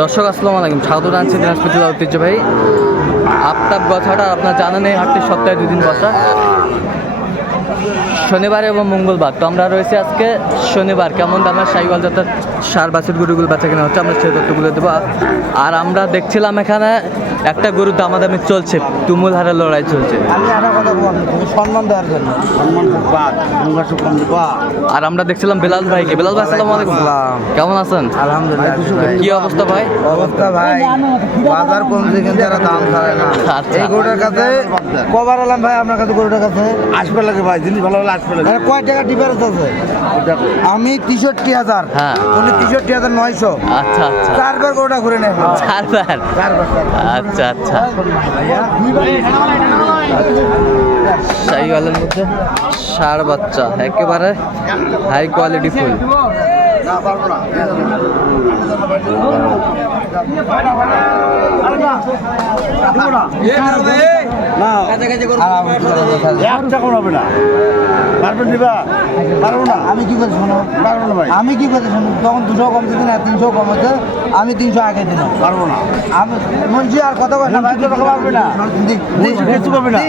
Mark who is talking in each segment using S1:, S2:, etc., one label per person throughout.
S1: দর্শক, আসসালামু আলাইকুম। স্বাগত জানাচ্ছি দিনাজপুর জেলা ঐতিহ্যবাহী আফতাব গছাটা আপনার জানা নেই, হাটটি সপ্তাহে দুদিন বসা। শনিবার এবং মঙ্গলবার। তো আমরা রয়েছি আজকে শনিবার। কেমন দামের সাইকেল যাত্রার সার বাছুর গরুগুলো বাচ্চা কেনা হচ্ছে? আমরা সেই তথ্যগুলো দেবো। আর আমরা দেখছিলাম এখানে একটা গরুর দামাদামি চলছে। তুমুল হারে লড়াই চলছে। আর আমরা দেখছিলাম বেলাল ভাইকে। বেলাল ভাই আসসালামু আলাইকুম। কেমন আছেন?
S2: আলহামদুলিল্লাহ
S1: কি অবস্থা ভাই?
S2: অবস্থা ভাই বাজার কমছে কিন্তু এরা দাম ছাড়ে না।
S1: আচ্ছা।
S2: এই গরুটার কাছে কবার এলাম ভাই আপনার কাছে গরুটার কাছে? আসবে লাগে ভাই জিনিস ভালো হলে কয় টাকা ডিফারেন্স আছে? আমি তেষট্টি হাজার
S1: হ্যাঁ।
S2: উনি তেষট্টি হাজার নয়শো।
S1: আচ্ছা আচ্ছা।
S2: চারবার গরুটা ঘুরে নেব
S1: চারবার?
S2: চারবার
S1: আচ্ছা আচ্ছা। শাহিওয়ালের মধ্যে ষাড় বাচ্চা একেবারে হাই কোয়ালিটি ফুল।
S2: একটা কোন হবে না। পারবেন দিবা? পারব না? আমি কি করে শোনো পারব না ভাই। আমি কি করে শোনো তখন দুশো কম দিতে না তিনশো কম হচ্ছে আমি তিনশো আগে দিলাম। পারব না। আমি মুন্সি আর কত কথা পারবে না। কেঁচু পাবে না।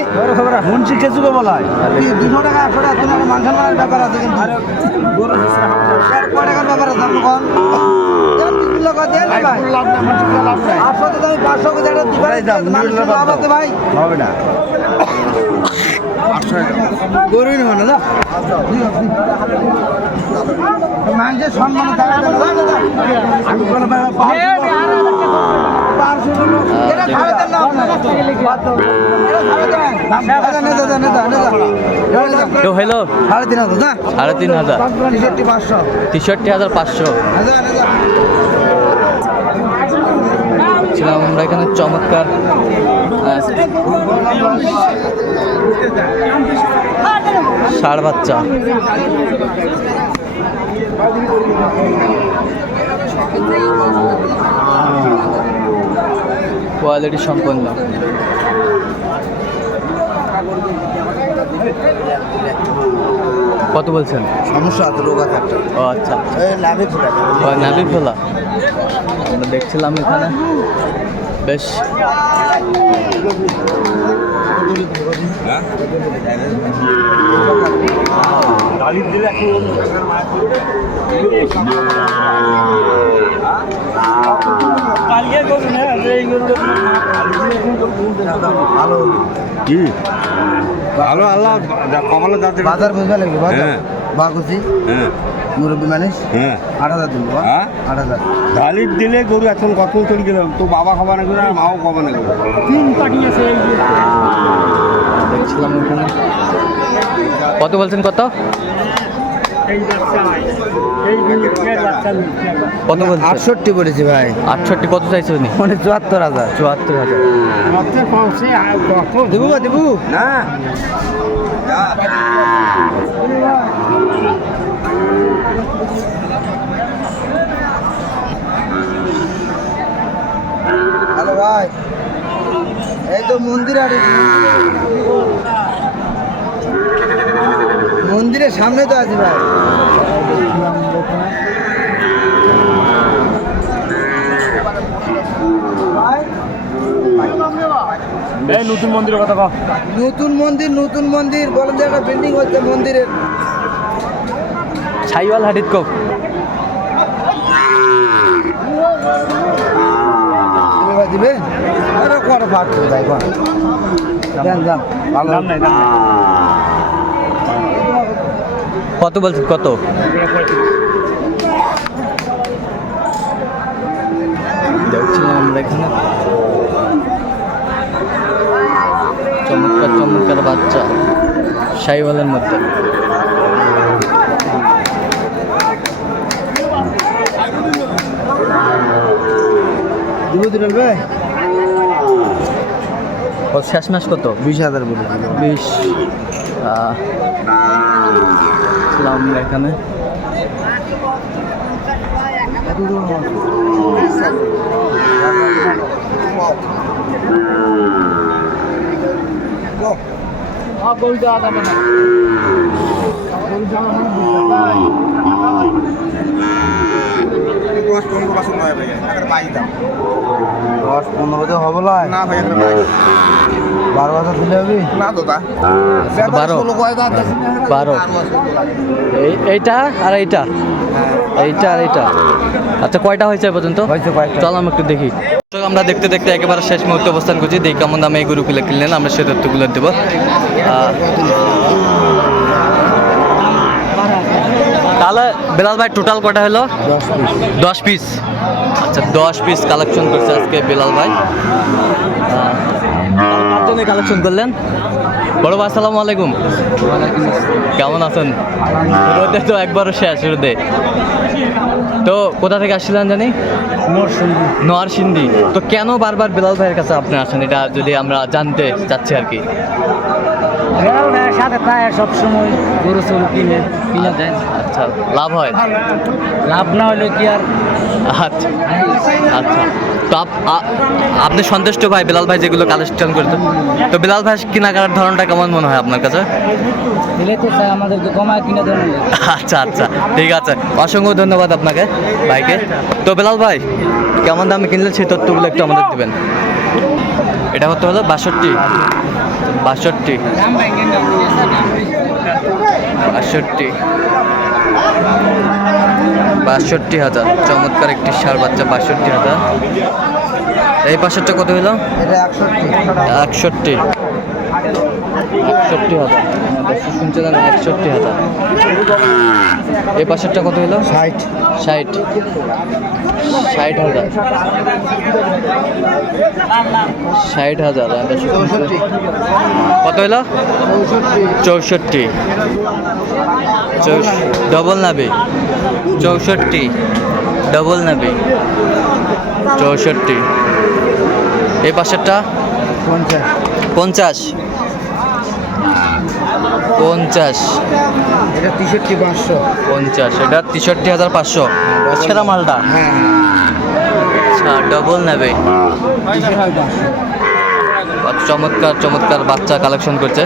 S2: মুন্সি কেঁচু পাবো না। দুশো টাকা একশো টাকা? তোমার মান সম্মানের ব্যাপার আছে কিন্তু। টাকার ব্যাপার আছে দেন দেন ভাই। পাঁচশো ভাই। হবে না। গরুই নেব না মানুষের সম্মান থাকা যাবে না, না, না। আমি কোনো ব্যাপার- পাঁচশো লোক- এটা ছাড়ে দেন না আপনারা। এটা ছাড়ে দেন। নেতা দেন, নেতা, নেতা। এটা নেতা।
S1: তো হ্যালো
S2: সাড়ে তিন হাজার না
S1: সাড়ে তিন হাজার
S2: তেষট্টি পাঁচশো
S1: তেষট্টি হাজার পাঁচশো। ছিলাম আমরা এখানে চমৎকার ষাড় বাচ্চা। কোয়ালিটি সম্পন্ন। কত বলছেন?
S2: সমস্যা আছে রোগ আছে
S1: ও আচ্ছা
S2: ঘুরে
S1: ও আমরা দেখছিলাম এখানে। বেশ।
S2: ভালো
S3: কি? ভালো আল্লাহ। কপালে যাতে
S2: বাজার বুঝবে লাগবে বাজার?
S3: হ্যাঁ।
S2: বাগুচি
S3: হ্যাঁ।
S2: মুরব্বী মানুষ।
S3: হ্যাঁ।
S2: আট হাজার দিন
S3: হ্যাঁ?
S2: আট হাজার।
S3: ধালির দিলে গরু এখন কত চলে গেল? তো বাবা খাবা না করে আর মাও খাবা না করে
S1: দেখছিলাম এখানে কত বলছেন কত? কত বলছেন?
S2: আটষট্টি বলেছি ভাই।
S1: আটষট্টি কত চাইছে উনি?
S2: মানে চুয়াত্তর হাজার।
S1: চুয়াত্তর হাজার।
S2: দেবু বা দেবু।
S3: না।
S2: হ্যালো ভাই। এই তো মন্দির আর। মন্দিরের সামনে তো আছি ভাই।
S3: এই নতুন মন্দিরের কথা কও।
S2: নতুন মন্দির নতুন মন্দির বলেন যে একটা বিল্ডিং হচ্ছে মন্দিরের।
S1: ছাইওয়াল হাডিদ কোক
S2: ভাই দিবে? আরে করে ভাই কোন যান যান ভালো
S3: দাম নাই দাম
S1: কত বলছেন কত? দেখছিলাম আমরা এখানে। চমৎকার চমৎকার বাচ্চা সাইওয়ালের মধ্যে।
S2: দিলেন ভাই?
S1: শেষ মাস কত?
S2: বিশ হাজার বলে
S1: বিশ। আহ, ছিলাম আমরা এখানে
S4: পছন্দ হয় ভাই একটা বাইশ দাম।
S2: দশ পনেরোতে হবে না?
S4: না ভাই একটা বাইশ
S2: বারো হাজার দিলে হবে?
S4: না তো তা।
S1: বারো। বারো। এই এইটা আর এইটা? এইটা আর এইটা? আচ্ছা কয়টা হয়েছে পর্যন্ত। চল আমরা একটু দেখি। আমরা দেখতে দেখতে একেবারে শেষ মুহূর্তে অবস্থান করছি। দেখি কেমন দামে এই গরুগুলো কিনলেন আমরা সে তথ্যগুলো দেবো। তাহলে বেলাল ভাই টোটাল কটা হলো?
S2: দশ পিস
S1: আচ্ছা দশ পিস কালেকশন করছে আজকে বেলাল ভাই। জন্য কালেকশন করলেন। বড় ভাই আসসালামু আলাইকুম। কেমন আছেন? রোদে তো একবারও শেষ রোদে। তো কোথা থেকে আসছিলেন জানি? নোয়ারসিন্দি তো কেন বারবার বেলাল ভাইয়ের কাছে আপনি আসেন? এটা যদি আমরা জানতে চাচ্ছি আর কি।
S5: বেলাল ভাইয়ের সাথে প্রায় সবসময় গরু চরু কিনে কিনে দেয়।
S1: আচ্ছা লাভ হয়?
S5: লাভ না হলে কি আর?
S1: আচ্ছা আচ্ছা। তো আপ- আপনি সন্তুষ্ট ভাই বিলাল ভাই যেগুলো কালেকশন করতো? তো বিলাল ভাই কেনাকাটার ধরনটা কেমন মনে হয় আপনার কাছে? আচ্ছা আচ্ছা ঠিক আছে। অসংখ্য ধন্যবাদ আপনাকে ভাইকে। তো বিলাল ভাই কেমন দামে কিনলে সেই তথ্যগুলো একটু আমাদের দেবেন। এটা হতে হলো? বাষট্টি। বাষট্টি। বাষট্টি। বাষট্টি হাজার। চমৎকার একটি সার বাচ্চা বাষট্টি হাজার। এই পাশেরটা কত হলো
S2: এটা একষট্টি।
S1: একষট্টি হাজার। দর্শক শুনছিলেন একষট্টি হাজার। এই পাশেরটা কত হলো?
S2: ষাট।
S1: ষাট। ষাট হাজার। ষাট হাজার কত হলো?
S2: চৌষট্টি।
S1: চৌষট্টি ডবল নাবে। চৌষট্টি। ডবল নাবে। চৌষট্টি। এই পাশেরটা?
S2: পঞ্চাশ।
S1: পঞ্চাশ। পঞ্চাশ।
S2: এটা তেষট্টি পাঁচশো।
S1: পঞ্চাশ এটা তেষট্টি হাজার পাঁচশো। সেরা মালটা?
S2: হ্যাঁ।
S1: আচ্ছা ডবল নেবে। চমৎকার চমৎকার বাচ্চা কালেকশন করছে।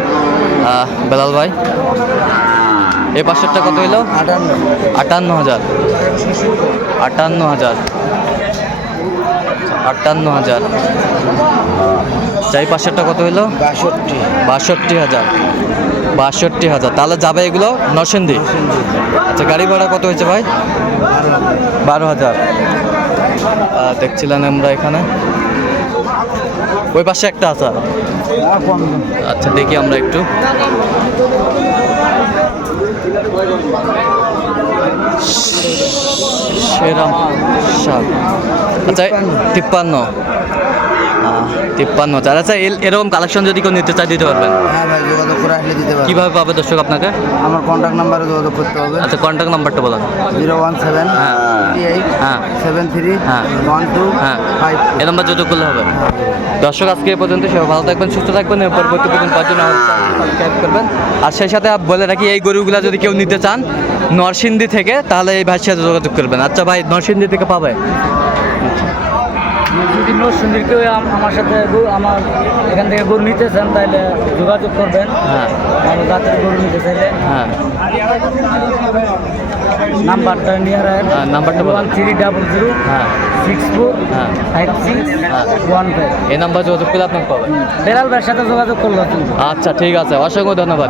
S1: বেলাল ভাই। এই পাশেরটা কত হইল?
S2: আটান্ন।
S1: আটান্ন হাজার। আটান্ন হাজার। আটান্ন হাজার। চাই পাশেরটা কত হইল?
S2: বাষট্টি।
S1: বাষট্টি হাজার। বাষট্টি হাজার। তাহলে যাবে এগুলো নরসিংদী? আচ্ছা গাড়ি ভাড়া কত হয়েছে ভাই? বারো হাজার। দেখছিলেন আমরা এখানে। ওই পাশে একটা আছে। আচ্ছা দেখি আমরা একটু। সেরাম সাত আচ্ছা তিপ্পান্ন। তিপ্পান্ন চার আচ্ছা এরকম কালেকশন যদি কেউ নিতে চায় দিতে পারবেন?
S2: হ্যাঁ ভাই যোগাযোগ করে আসলে দিতে পারব
S1: কীভাবে পাবে দর্শক আপনাকে?
S2: আমার কন্ট্যাক্ট নাম্বারে যোগাযোগ করতে হবে।
S1: আচ্ছা কন্ট্যাক্ট নাম্বারটা বলুন।
S2: জিরো ওয়ান সেভেন
S1: হ্যাঁ। হ্যাঁ।
S2: সেভেন থ্রি
S1: হ্যাঁ।
S2: ওয়ান টু
S1: হ্যাঁ।
S2: ফাইভ
S1: এ নাম্বার যোগাযোগ করলে হবে। দর্শক আজকে এ পর্যন্ত সবাই ভালো থাকবেন সুস্থ থাকবেন। পরবর্তী পর্যন্ত সাবস্ক্রাইব করবেন। আর সেই সাথে বলে রাখি এই গরুগুলা যদি কেউ নিতে চান নরসিংদী থেকে তাহলে এই ভাইয়ের সাথে যোগাযোগ করবেন। আচ্ছা ভাই নরসিংদী থেকে পাবে?
S5: যদি নরসিংদীর কেউ আমার সাথে আমার এখান থেকে গরু নিতে চান তাহলে যোগাযোগ করবেন।
S1: হ্যাঁ।
S5: ভালো জাতের গরু নিতে চাইলে।
S1: হ্যাঁ।
S5: নাম্বারটা নিয়ে
S1: হ্যাঁ, নাম্বারটা।
S5: ওয়ান থ্রি ডাবল জিরো
S1: হ্যাঁ।
S5: সিক্স ফোর
S1: হ্যাঁ।
S5: ফাইভ সিক্স
S1: হ্যাঁ।
S5: One five.
S1: এই নাম্বার যোগাযোগ করলে আপনাকে পাবেন।
S5: বেলাল ভাইয়ের সাথে যোগাযোগ করল
S1: আচ্ছা ঠিক আছে। অসংখ্য ধন্যবাদ।